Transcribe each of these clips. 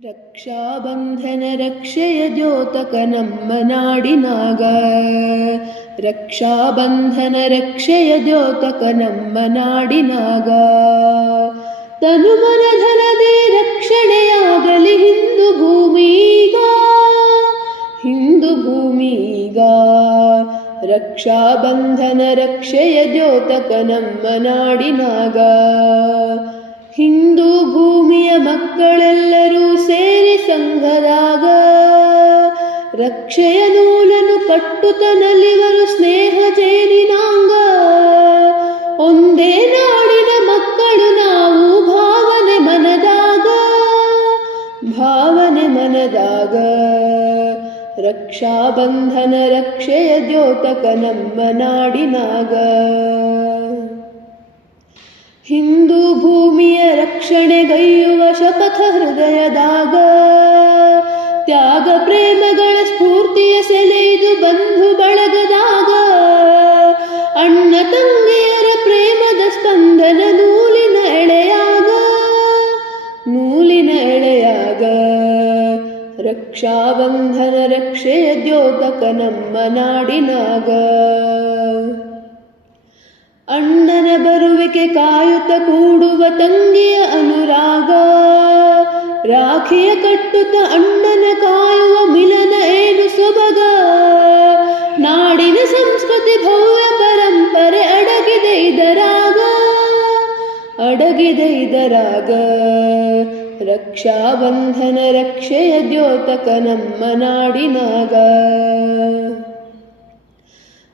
ರಕ್ಷಾಬಂಧನ ರಕ್ಷೆಯ ದ್ಯೋತಕ ನಮ್ಮ ನಾಡಿನಾಗ. ರಕ್ಷಾಬಂಧನ ರಕ್ಷೆಯ ದ್ಯೋತಕ ನಮ್ಮ ನಾಡಿನಾಗ. ತನುಮನ ಧನದೇ ರಕ್ಷಣೆಯಾಗಲಿ ಹಿಂದೂ ಭೂಮಿಗ, ಹಿಂದೂ ಭೂಮಿಗ. ರಕ್ಷಾಬಂಧನ ರಕ್ಷೆಯ ದ್ಯೋತಕ ನಮ್ಮ ನಾಡಿನಾಗ. ಹಿಂದೂ ಭೂಮಿಯ ಮಕ್ಕಳೆಲ್ಲರೂ ಸೇರಿ ಸಂಘದಾಗ ರಕ್ಷೆಯ ನೂಲನ್ನು ಕಟ್ಟುತ್ತ ನಲಿವರು ಸ್ನೇಹ ಜೇನಿನಾಂಗ. ಒಂದೇ ನಾಡಿನ ಮಕ್ಕಳು ನಾವು ಭಾವನೆ ಮನದಾಗ, ಭಾವನೆ ಮನದಾಗ. ರಕ್ಷಾಬಂಧನ ರಕ್ಷೆಯ ದ್ಯೋತಕ ನಮ್ಮ ನಾಡಿನಾಗ. ಹಿಂದೂ ಭೂಮಿಯ ರಕ್ಷಣೆಗೈಯುವ ಶಪಥ ಹೃದಯದಾಗ. ತ್ಯಾಗ ಪ್ರೇಮಗಳ ಸ್ಫೂರ್ತಿಯ ಸೆಲೆಯಿದು ಬಂಧು ಬಳಗದಾಗ. ಅಣ್ಣ ತಂಗಿಯರ ಪ್ರೇಮದ ಸ್ಪಂದನ ನೂಲಿನ ಎಳೆಯಾಗ, ನೂಲಿನ ಎಳೆಯಾಗ. ರಕ್ಷಾಬಂಧನ ರಕ್ಷೆಯ ದ್ಯೋತಕ ನಮ್ಮ ನಾಡಿನಾಗ. ಅಣ್ಣನ ಬರುವಿಕೆ ಕಾಯುತ್ತ ಕೂಡುವ ತಂಗಿಯ ಅನುರಾಗ. ರಾಖಿಯ ಕಟ್ಟುತ್ತ ಅಣ್ಣನ ಕಾಯುವ ಮಿಲನ ಏನು ಸೊಬಗ. ನಾಡಿನ ಸಂಸ್ಕೃತಿ ಭವ್ಯ ಪರಂಪರೆ ಅಡಗಿದೆ ಇದರಾಗ, ಅಡಗಿದೆ ಇದರಾಗ. ರಕ್ಷಾಬಂಧನ ರಕ್ಷೆಯ ದ್ಯೋತಕ ನಮ್ಮ ನಾಡಿನಾಗ.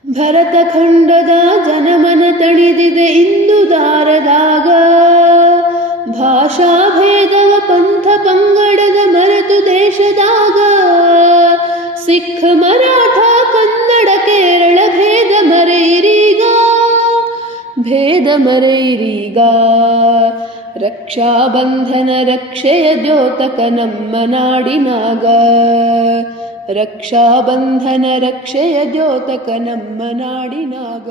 ಭರತ ಖಂಡದ ಜನಮನ ತಣಿದಿದೆ ಇಂದು ದಾರದಾಗ. ಭಾಷಾ ಭೇದವ ಪಂಥ ಪಂಗಡದ ಮರೆತು ದೇಶದಾಗ. ಸಿಖ್ ಮರಾಠ ಕನ್ನಡ ಕೇರಳ ಭೇದ ಮರೆಯಿರೀಗ, ಭೇದ ಮರೆಯಿರೀಗ. ರಕ್ಷಾಬಂಧನ ರಕ್ಷೆಯ ದ್ಯೋತಕ ನಮ್ಮ ನಾಡಿನಾಗ. ರಕ್ಷಾಬಂಧನ ರಕ್ಷೆಯ ದ್ಯೋತಕ ನಮ್ಮ ನಾಡಿನಾಗ.